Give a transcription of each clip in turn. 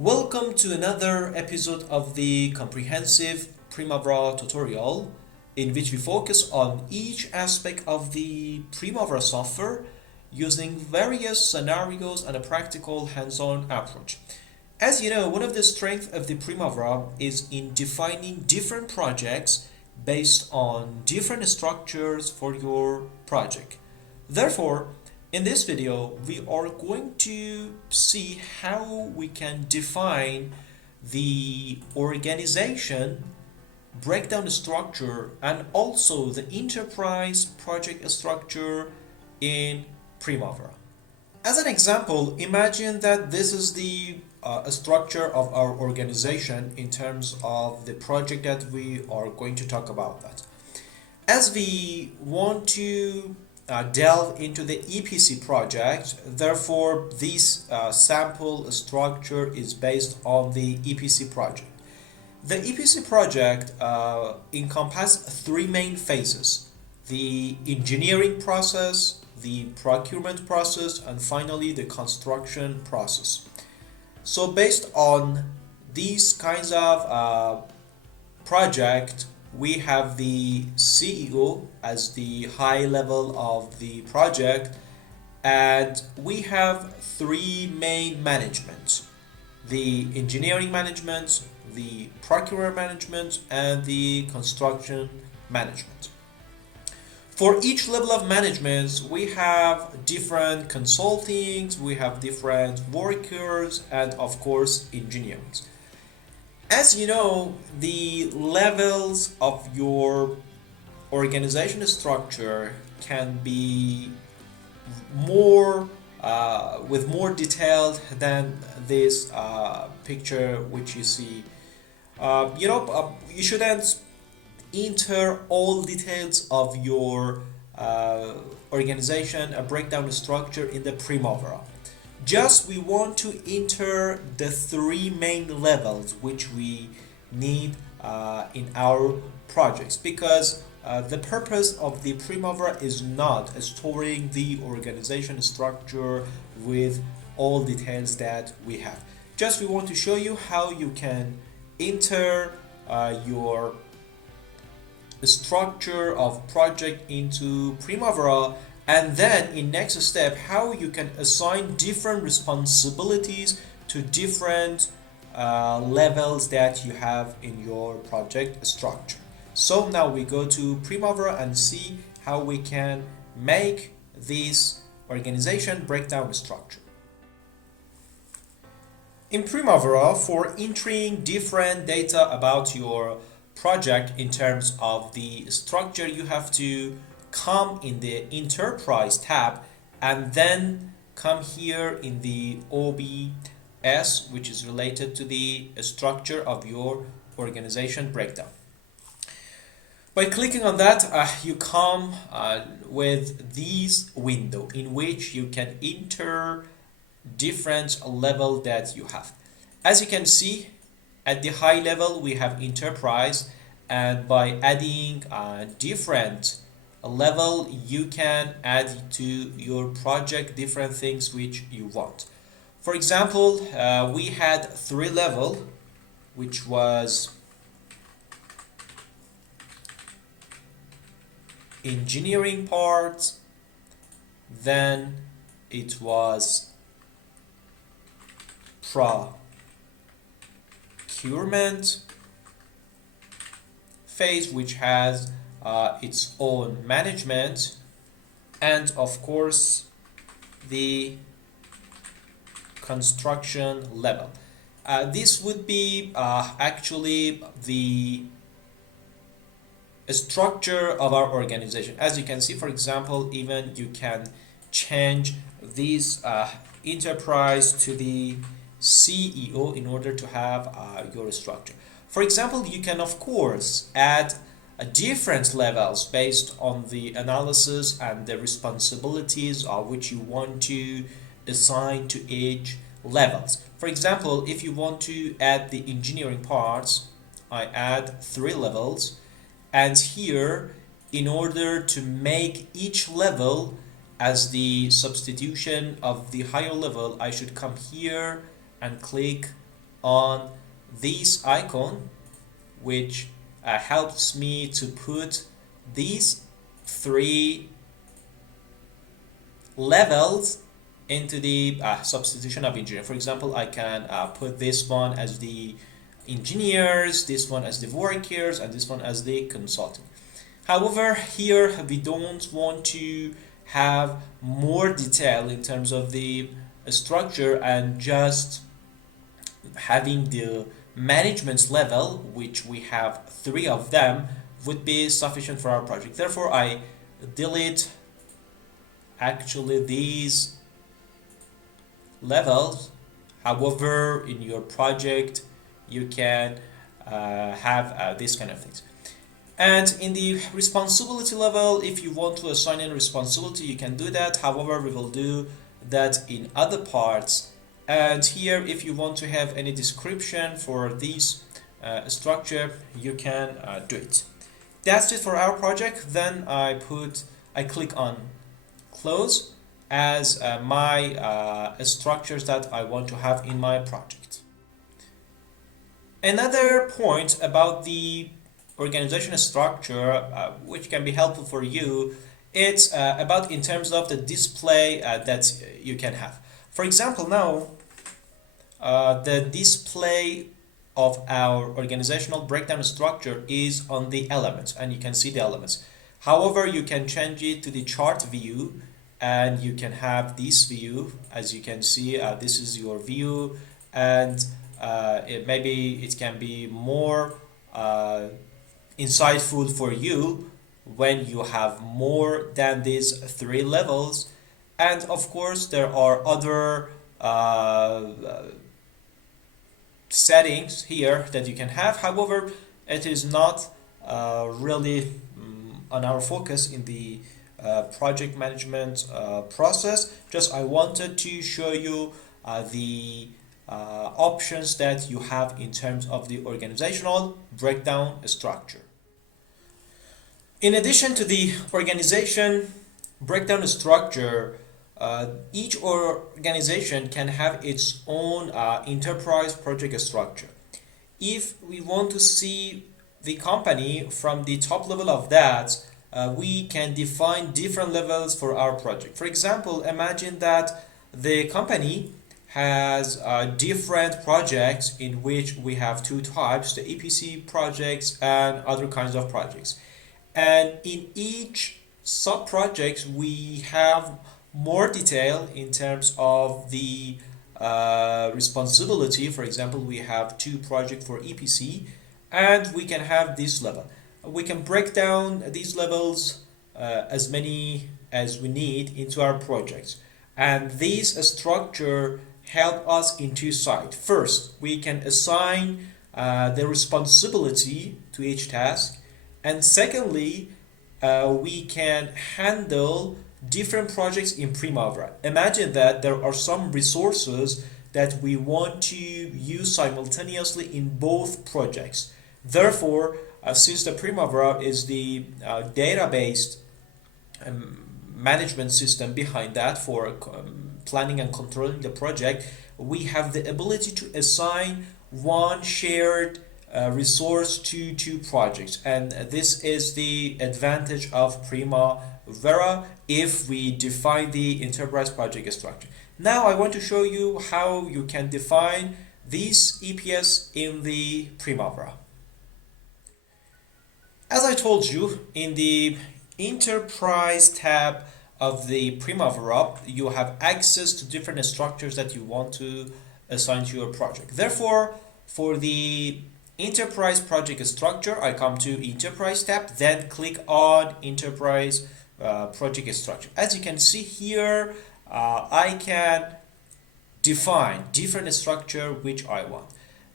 Welcome to another episode of the comprehensive Primavera tutorial in which we focus on each aspect of the Primavera software using various scenarios and a practical hands-on approach. As you know, one of the strengths of the Primavera is in defining different projects based on different structures for your project. Therefore, in this video, we are going to see how we can define the organization, breakdown structure, and also the enterprise project structure in Primavera. As an example, imagine that this is the structure of our organization in terms of the project that we are going to talk about that. As we want to delve into the EPC project, therefore this sample structure is based on the EPC project. The EPC project encompasses three main phases: the engineering process, the procurement process, and finally the construction process. So based on these kinds of project, we have the CEO as the high level of the project, and we have three main managements: the engineering management, the procurement management, and the construction management. For each level of management, we have different consultings, we have different workers, and of course, engineering. As you know, the levels of your organization structure can be more with more detailed than this picture which you see. You shouldn't enter all details of your organization, a breakdown structure in the Primavera. Just we want to enter the three main levels which we need in our projects, because the purpose of the Primavera is not storing the organization structure with all details that we have. Just we want to show you how you can enter your structure of project into Primavera, and then in next step how you can assign different responsibilities to different levels that you have in your project structure. So now we go to Primavera and see how we can make this organization breakdown structure. In Primavera, for entering different data about your project in terms of the structure, you have to come in the enterprise tab and then come here in the OBS, which is related to the structure of your organization breakdown. By clicking on that, you come with this window in which you can enter different level that you have. As you can see, at the high level we have enterprise, and by adding different level you can add to your project different things which you want. For example, we had three level, which was engineering part, then it was procurement phase, which has its own management, and of course the construction level. This would be actually the structure of our organization. As you can see, for example, even you can change this enterprise to the CEO in order to have your structure. For example, you can of course add different levels based on the analysis and the responsibilities which you want to assign to each levels. For example, if you want to add the engineering parts, I add three levels, and here in order to make each level as the substitution of the higher level, I should come here and click on this icon, which helps me to put these three levels into the substitution of engineer. For example, I can put this one as the engineers, this one as the workers, and this one as the consulting. However, here we don't want to have more detail in terms of the structure, and just having the management level, which we have three of them, would be sufficient for our project. Therefore, I delete actually these levels. However, in your project, you can have these kind of things. And in the responsibility level, if you want to assign a responsibility, you can do that. However, we will do that in other parts. And here, if you want to have any description for this structure, you can do it. That's it for our project. Then I click on close as my structures that I want to have in my project. Another point about the organization structure, which can be helpful for you, it's about in terms of the display that you can have. For example, now the display of our organizational breakdown structure is on the elements, and you can see the elements. However, you can change it to the chart view, and you can have this view. As you can see, this is your view, and maybe it can be more insightful for you when you have more than these three levels. And of course, there are other settings here that you can have. However, it is not really on our focus in the project management process. Just I wanted to show you the options that you have in terms of the organizational breakdown structure. In addition to the organization breakdown structure, each organization can have its own enterprise project structure. If we want to see the company from the top level of that, we can define different levels for our project. For example, imagine that the company has different projects in which we have two types, the EPC projects and other kinds of projects. And in each sub-project, we have more detail in terms of the responsibility. For example, we have two projects for EPC, and we can have this level. We can break down these levels as many as we need into our projects. And this structure help us in two sides. First, we can assign the responsibility to each task. And secondly, we can handle different projects in Primavera. Imagine that there are some resources that we want to use simultaneously in both projects. Therefore, since the Primavera is the database management system behind that for planning and controlling the project, we have the ability to assign one shared resource to two projects, and this is the advantage of Primavera if we define the enterprise project structure. Now I want to show you how you can define this EPS in the Primavera. As I told you, in the enterprise tab of the Primavera, you have access to different structures that you want to assign to your project. Therefore, for the enterprise project structure, I come to enterprise tab, then click on enterprise project structure. As you can see here, I can define different structure which I want.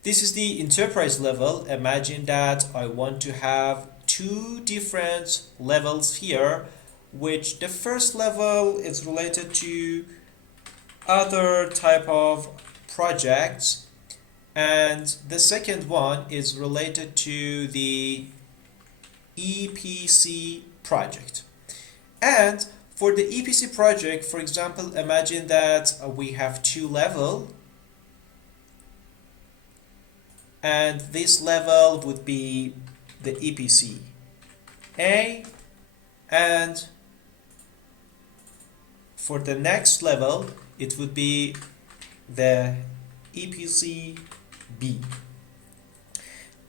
This is the enterprise level. Imagine that I want to have two different levels here, which the first level is related to other type of projects, and the second one is related to the EPC project. And for the EPC project, for example, imagine that we have two levels. and this level would be the EPC A, and for the next level it would be the EPC B.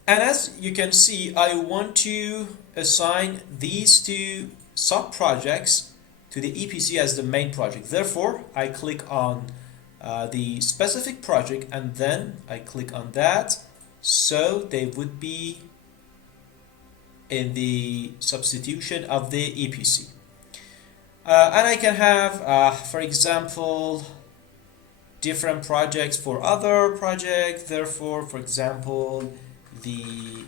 And as you can see, I want to assign these two sub-projects to the EPC as the main project. Therefore, I click on the specific project and then I click on that, so they would be in the substitution of the EPC. And I can have, for example, different projects for other projects. Therefore, for example, the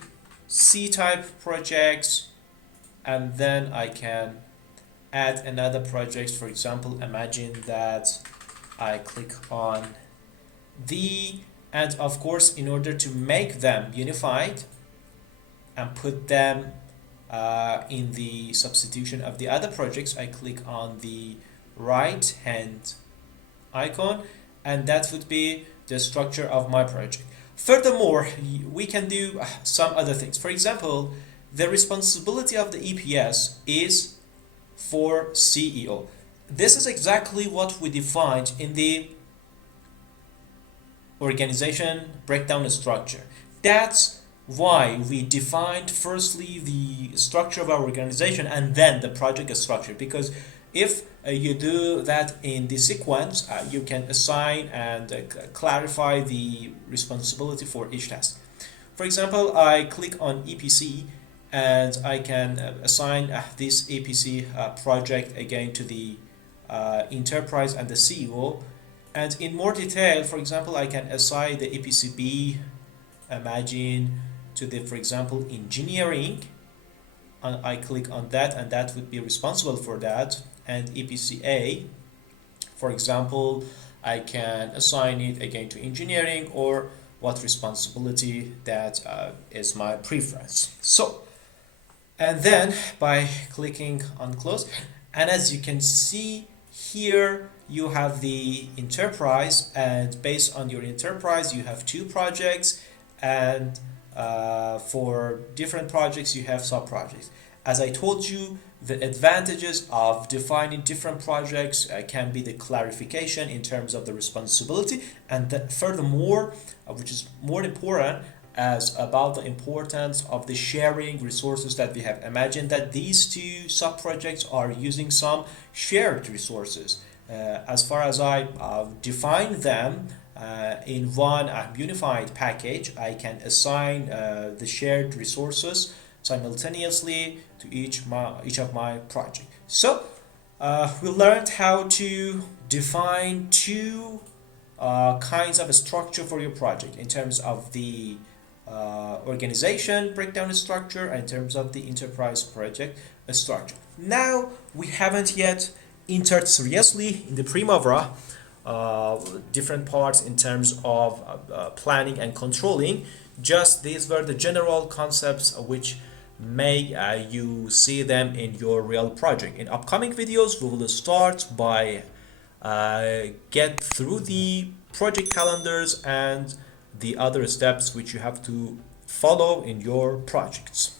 C-type projects, and then I can add another project. For example, imagine that I click on the, and of course, in order to make them unified and put them in the substitution of the other projects, I click on the right hand icon, and that would be the structure of my project. Furthermore, we can do some other things. For example, the responsibility of the EPS is for CEO. This is exactly what we defined in the organization breakdown structure. That's why we defined firstly the structure of our organization and then the project structure, because if you do that in the sequence, you can assign and clarify the responsibility for each task. For example, I click on EPC and I can assign this EPC project again to the enterprise and the CEO. And in more detail, for example, I can assign the EPCB, imagine, to the, for example, engineering. And I click on that, and that would be responsible for that. And EPCA, for example, I can assign it again to engineering, or what responsibility that is my preference. So, and then by clicking on close, and as you can see here, you have the enterprise, and based on your enterprise, you have two projects, and for different projects, you have sub-projects. As I told you, the advantages of defining different projects can be the clarification in terms of the responsibility, and furthermore, which is more important, as about the importance of the sharing resources that we have. Imagine that these two sub-projects are using some shared resources. As far as I define them in one unified package, I can assign the shared resources simultaneously to each of my project. So we learned how to define two kinds of a structure for your project in terms of the organization breakdown structure and in terms of the enterprise project structure. Now we haven't yet entered seriously in the Primavera different parts in terms of planning and controlling. Just these were the general concepts which may you see them in your real project. In upcoming videos, we will start by get through the project calendars and the other steps which you have to follow in your projects.